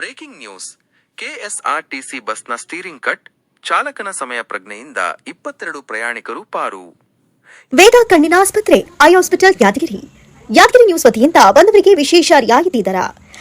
Breaking news. KSRTC ಬಸ್ನ steering cut, ಚಾಲಕನ ಸಮಯ ಪ್ರಜ್ಞೆಯಿಂದ ಇಪ್ಪತ್ತೆರಡು ಪ್ರಯಾಣಿಕರು ಪಾರು. ವೇದ ಕಣ್ಣಿನ ಆಸ್ಪತ್ರೆ, eye hospital Yadgiri. Yadgiri news ವತಿಯಿಂದ ಬಂದವರಿಗೆ ವಿಶೇಷ ರಿಯಾಯಿತಿ ದರ.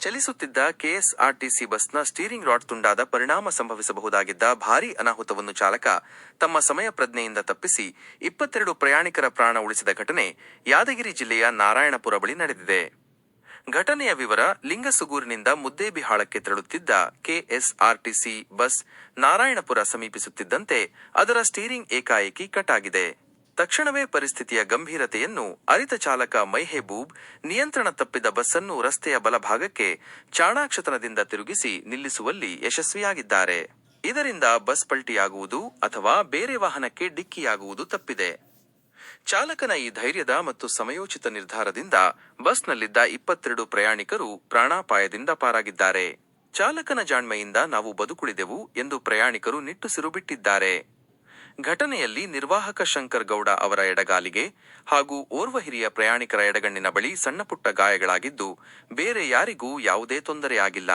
ಚಲಿಸುತ್ತಿದ್ದ ಕೆಎಸ್ಆರ್ಟಿಸಿ ಬಸ್ನ ಸ್ಟೀರಿಂಗ್ ರಾಡ್ ತುಂಡಾದ ಪರಿಣಾಮ ಸಂಭವಿಸಬಹುದಾಗಿದ್ದ ಭಾರೀ ಅನಾಹುತವನ್ನು ಚಾಲಕ ತಮ್ಮ ಸಮಯ ಪ್ರಜ್ಞೆಯಿಂದ ತಪ್ಪಿಸಿ ಇಪ್ಪತ್ತೆರಡು ಪ್ರಯಾಣಿಕರ ಪ್ರಾಣ ಉಳಿಸಿದ ಘಟನೆ ಯಾದಗಿರಿ ಜಿಲ್ಲೆಯ ನಾರಾಯಣಪುರ ಬಳಿ ನಡೆದಿದೆ. ಘಟನೆಯ ವಿವರ ಲಿಂಗಸುಗೂರಿನಿಂದ ಮುದ್ದೇಬಿಹಾಳಕ್ಕೆ ತೆರಳುತ್ತಿದ್ದ ಕೆಎಸ್ಆರ್ಟಿಸಿ ಬಸ್ ನಾರಾಯಣಪುರ ಸಮೀಪಿಸುತ್ತಿದ್ದಂತೆ ಅದರ ಸ್ಟೀರಿಂಗ್ ಏಕಾಏಕಿ ಕಟ್ ಆಗಿದೆ. ತಕ್ಷಣವೇ ಪರಿಸ್ಥಿತಿಯ ಗಂಭೀರತೆಯನ್ನು ಅರಿತ ಚಾಲಕ ಮೈಹೆಬೂಬ್ ನಿಯಂತ್ರಣ ತಪ್ಪಿದ ಬಸ್ಸನ್ನು ರಸ್ತೆಯ ಬಲಭಾಗಕ್ಕೆ ಚಾಣಾಕ್ಷತನದಿಂದ ತಿರುಗಿಸಿ ನಿಲ್ಲಿಸುವಲ್ಲಿ ಯಶಸ್ವಿಯಾಗಿದ್ದಾರೆ. ಇದರಿಂದ ಬಸ್ ಪಲ್ಟಿಯಾಗುವುದು ಅಥವಾ ಬೇರೆ ವಾಹನಕ್ಕೆ ಡಿಕ್ಕಿಯಾಗುವುದು ತಪ್ಪಿದೆ. ಚಾಲಕನ ಈ ಧೈರ್ಯದ ಮತ್ತು ಸಮಯೋಚಿತ ನಿರ್ಧಾರದಿಂದ ಬಸ್ನಲ್ಲಿದ್ದ ಇಪ್ಪತ್ತೆರಡು ಪ್ರಯಾಣಿಕರು ಪ್ರಾಣಾಪಾಯದಿಂದ ಪಾರಾಗಿದ್ದಾರೆ. ಚಾಲಕನ ಜಾಣ್ಮೆಯಿಂದ ನಾವು ಬದುಕುಳಿದೆವು ಎಂದು ಪ್ರಯಾಣಿಕರು ನಿಟ್ಟುಸಿರು ಬಿಟ್ಟಿದ್ದಾರೆ. ಘಟನೆಯಲ್ಲಿ ನಿರ್ವಾಹಕ ಶಂಕರ್ ಗೌಡ ಅವರ ಎಡಗಾಲಿಗೆ ಹಾಗೂ ಓರ್ವ ಹಿರಿಯ ಪ್ರಯಾಣಿಕರ ಎಡಗಣ್ಣಿನ ಬಳಿ ಸಣ್ಣಪುಟ್ಟ ಗಾಯಗಳಾಗಿದ್ದು, ಬೇರೆ ಯಾರಿಗೂ ಯಾವುದೇ ತೊಂದರೆಯಾಗಿಲ್ಲ.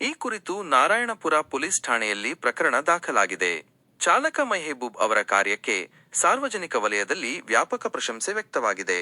ಈ ಕುರಿತು ನಾರಾಯಣಪುರ ಪೊಲೀಸ್ ಠಾಣೆಯಲ್ಲಿ ಪ್ರಕರಣ ದಾಖಲಾಗಿದೆ. ಚಾಲಕ ಮೆಹಬೂಬ್ ಅವರ ಕಾರ್ಯಕ್ಕೆ ಸಾರ್ವಜನಿಕ ವಲಯದಲ್ಲಿ ವ್ಯಾಪಕ ಪ್ರಶಂಸೆ ವ್ಯಕ್ತವಾಗಿದೆ.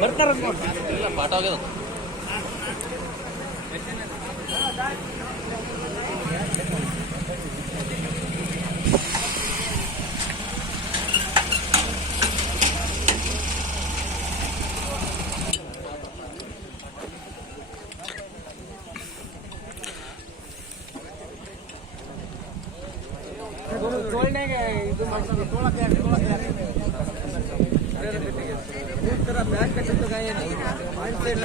ಬರ್ತಾರ ಇಲ್ಲ ಪಾಠ ಆಗ್ಯದ ತೋಳನಾಗ ಇದು ಮಾಡ್ತಾರೆ ತೋಳಕ್ಕೆ ತೋಳಕ್ಕೆ ಒಂಥರ ಬ್ಯಾಗ್ ಕಟ್ಟಿದ್ದ ಗಾಯ ಇಲ್ಲ ಇಲ್ಲ.